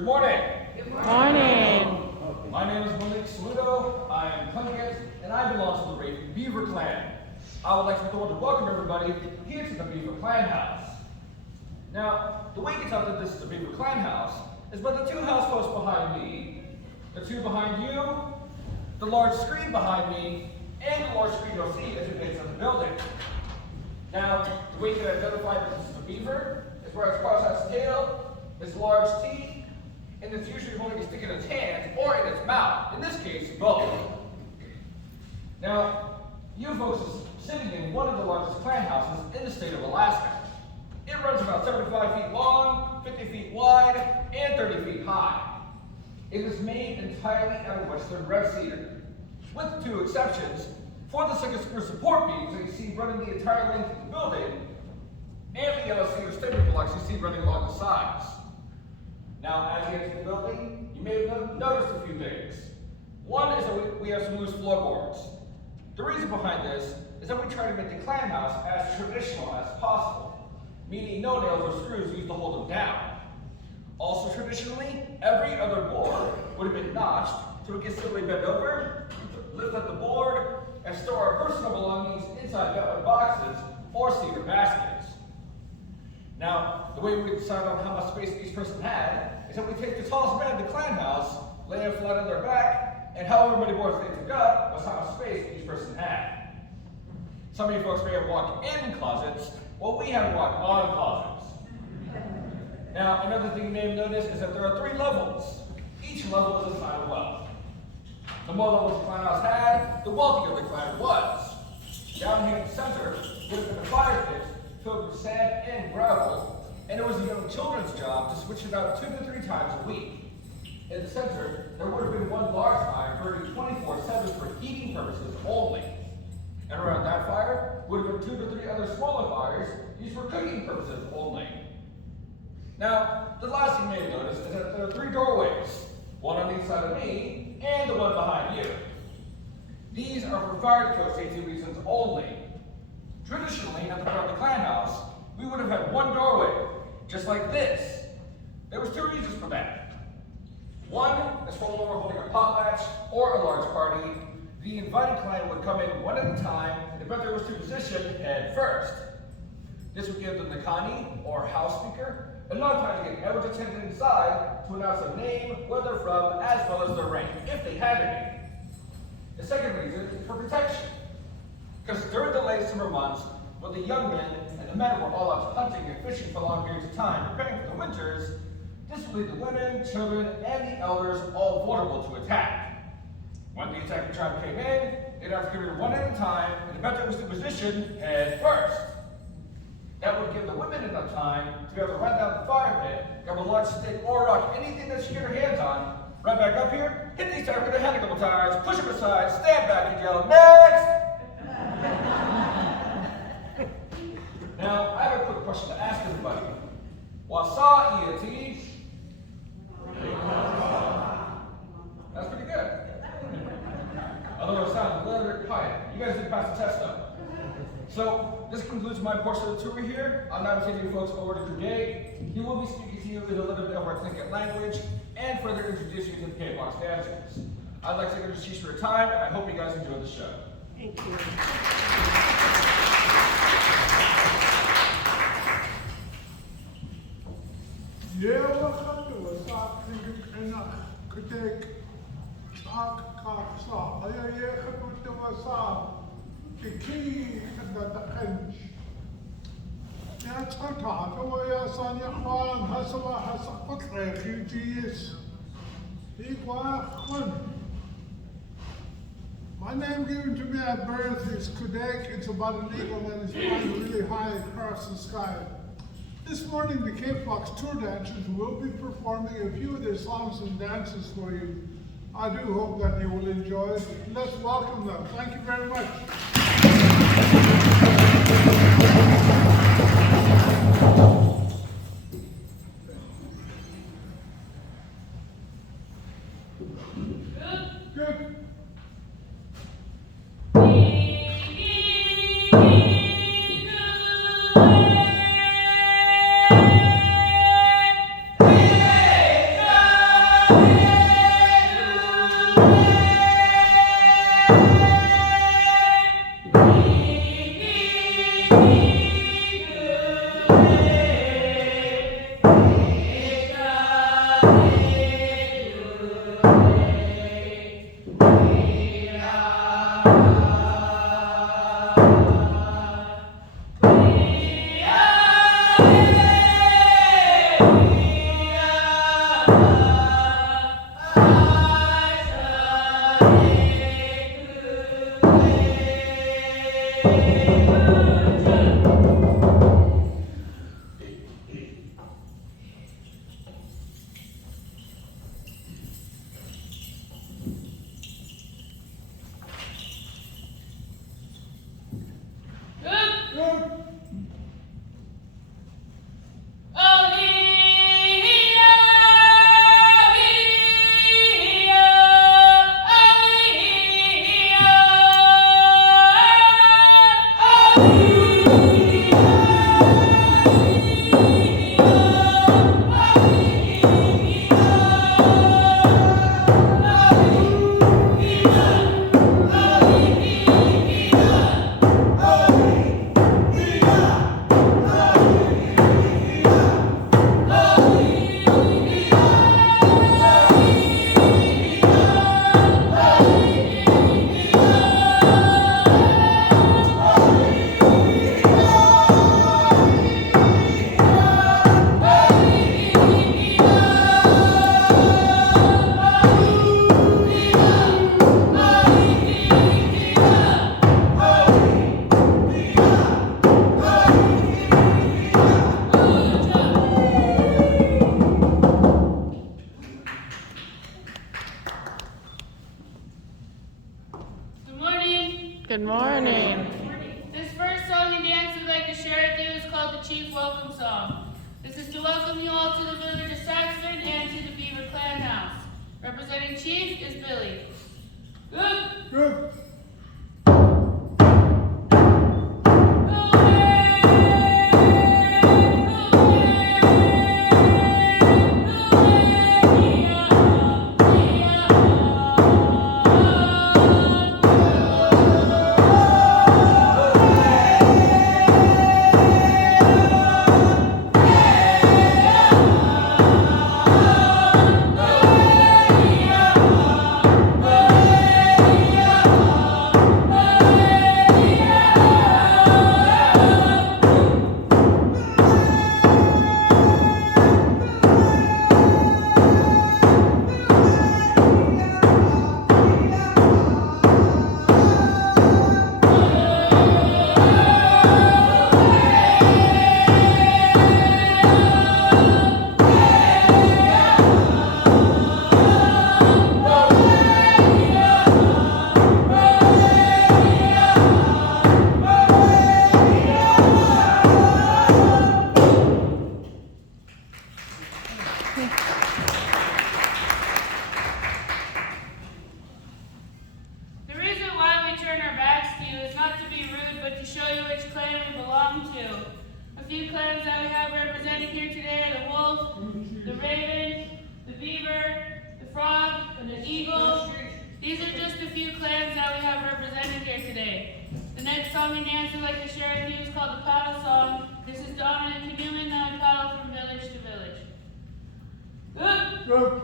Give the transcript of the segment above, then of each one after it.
Good morning. Good morning. My name is Saludo. I am Tlinget, and I belong to the Raven Beaver Clan. I would like to welcome everybody here to the Beaver Clan House. Now, the way you can tell that this is the Beaver Clan House is by the two house posts behind me, the two behind you, the large screen behind me, and the large screen you'll see as you get into the building. Now, the way you can identify that this is a beaver is where its cross-hatched tail, its large teeth, and it's usually holding a stick in its hand or in its mouth. In this case, both. Now, you folks are sitting in one of the largest clan houses in the state of Alaska. It runs about 75 feet long, 50 feet wide, and 30 feet high. It is made entirely out of western red cedar, with two exceptions for the second support beams that you see running the entire length of the building, and the yellow cedar stable blocks you see running along the sides. Now, as you enter the building, you may have noticed a few things. One is that we have some loose floorboards. The reason behind this is that we try to make the clan house as traditional as possible, meaning no nails or screws used to hold them down. Also traditionally, every other board would have been notched so we can simply bend over, lift up the board, and store our personal belongings inside velvet boxes or cedar baskets. Now, the way we decide on how much space each person had is that we take the tallest man in the clan house, lay them flat on their back, and however many boards they took up was how much space each person had. Some of you folks may have walk-in closets, while we have walk-on closets. Now, another thing you may have noticed is that there are 3 levels. Each level is a sign of wealth. The more levels the clan house had, the wealthier the clan was. Down here in the center would have been a fire pit filled with sand and gravel, and it was a young children's job to switch it out 2 to 3 times a week. In the center, there would have been one large fire burning 24/7 for heating purposes only. And around that fire would have been 2 to 3 other smaller fires used for cooking purposes only. Now, the last thing you may have noticed is that there are 3 doorways, one on each side of me and the one behind you. These are for fire code safety reasons only. Traditionally, at the front of the clan house, we would have had one doorway, just like this. There was 2 reasons for that. One is for when we were holding a potlatch or a large party, the invited clan would come in one at a time, and the brother was to position head first. This would give the Nakani, or house speaker, enough time to get every attendant inside to announce their name, where they're from, as well as their rank, if they had any. The second reason is for protection. Because during the late summer months, when the young men and the men were all out hunting and fishing for long periods of time, preparing for the winters, this would leave the women, children, and the elders all vulnerable to attack. When the attacking tribe came in, they'd have to come in one at a time, and the better was to position head first. That would give the women enough time to be able to run down the fire pit, grab a large stick or rock, anything that she get her hands on, run back up here, hit these targets with their hand a couple times, push them aside, stand back and yell, "Next!" Now, I have a quick question to ask everybody. Wasa ENT? That's pretty good. Although it sounds a little bit quiet. You guys didn't pass the test though. So, this concludes my portion of the tour here. I'm now taking you folks over to Greg. He will be speaking to you in a little bit of our Tlinget language and further introduce you to the K-Box dances. I'd like to introduce you for your time, and I hope you guys enjoy the show. Thank you. My name given to me at birth is Kudek. It's about an eagle that is flying really high across the sky. This morning, the Cape Fox tour dancers will be performing a few of their songs and dances for you. I do hope that you will enjoy it. Let's welcome them. Thank you very much. Good. Hey! Good morning. This first song and dance we'd like to share with you is called the Chief Welcome Song. This is to welcome you all to the village of Saxman and to the Beaver Clan House. Representing Chief is Billy. Good. The reason why we turn our backs to you is not to be rude, but to show you which clan we belong to. A few clans that we have represented here today are the wolf, the raven, the beaver, the frog, and the eagle. These are just a few clans that we have represented here today. The next song and dance we'd like to share with you is called the Paddle Song. This is to honor the canoemen that would paddle from village to village. Good.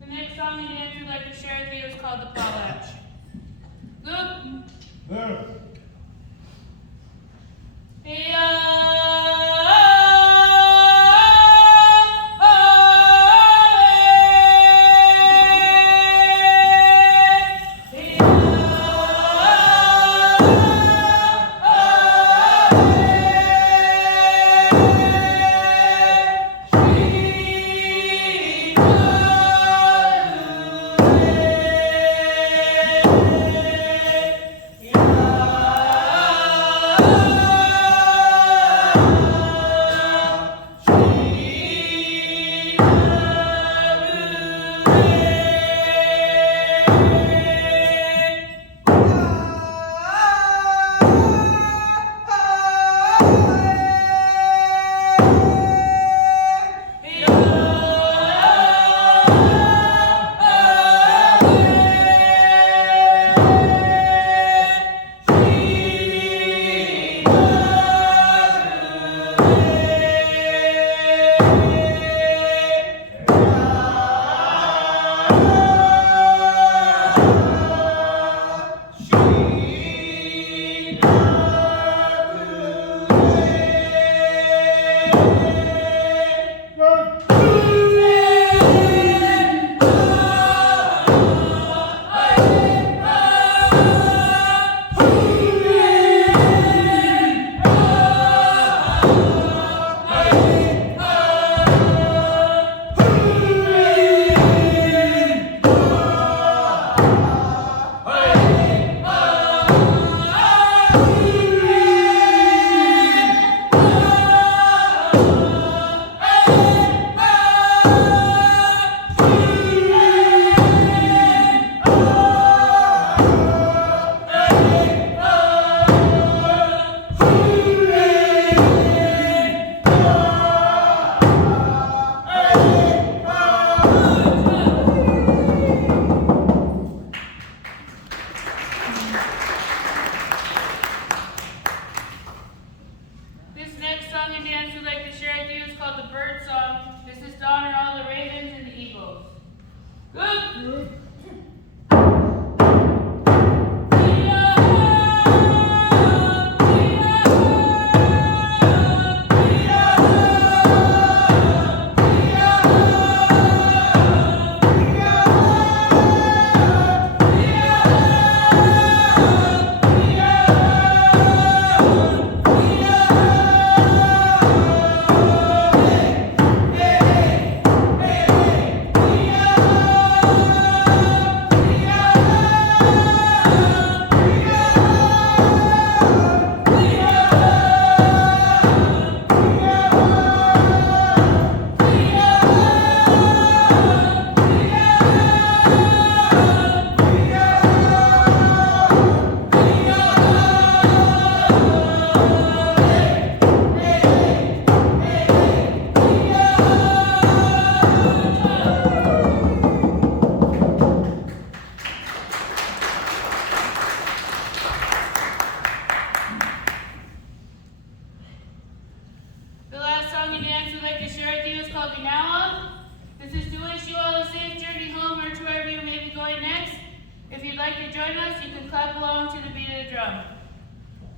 The next song and dance we'd like to share with you is called the Potlatch. Good. There. Hey,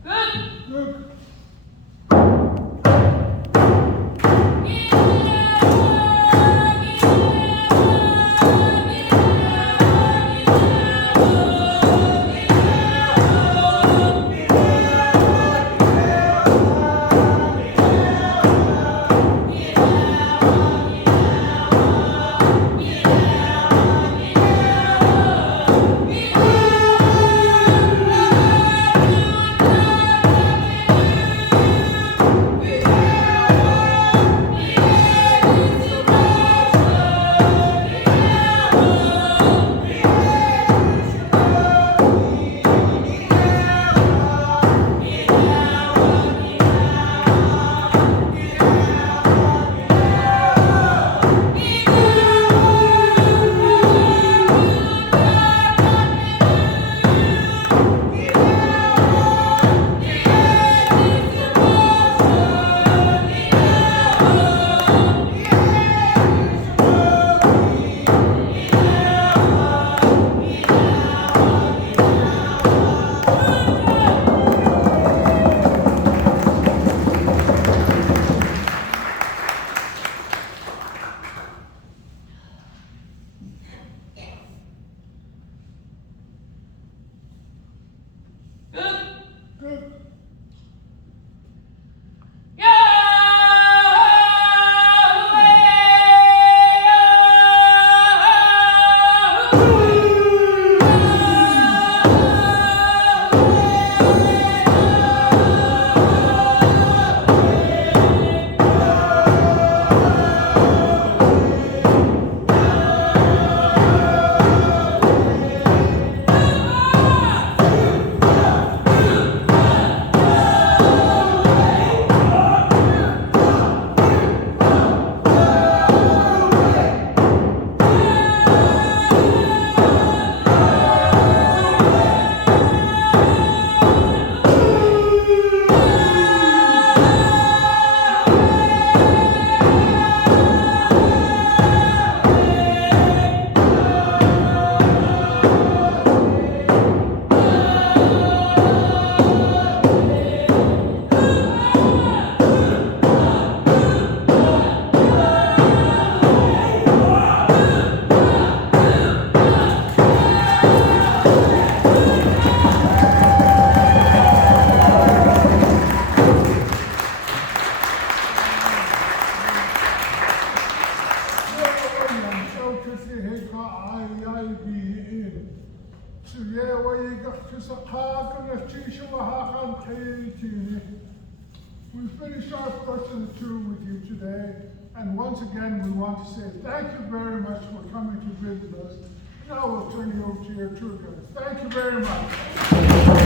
Look. Good. We finished our first of the tour with you today, and once again we want to say thank you very much for coming to visit us. Now we'll turn you over to your tour guide. Thank you very much.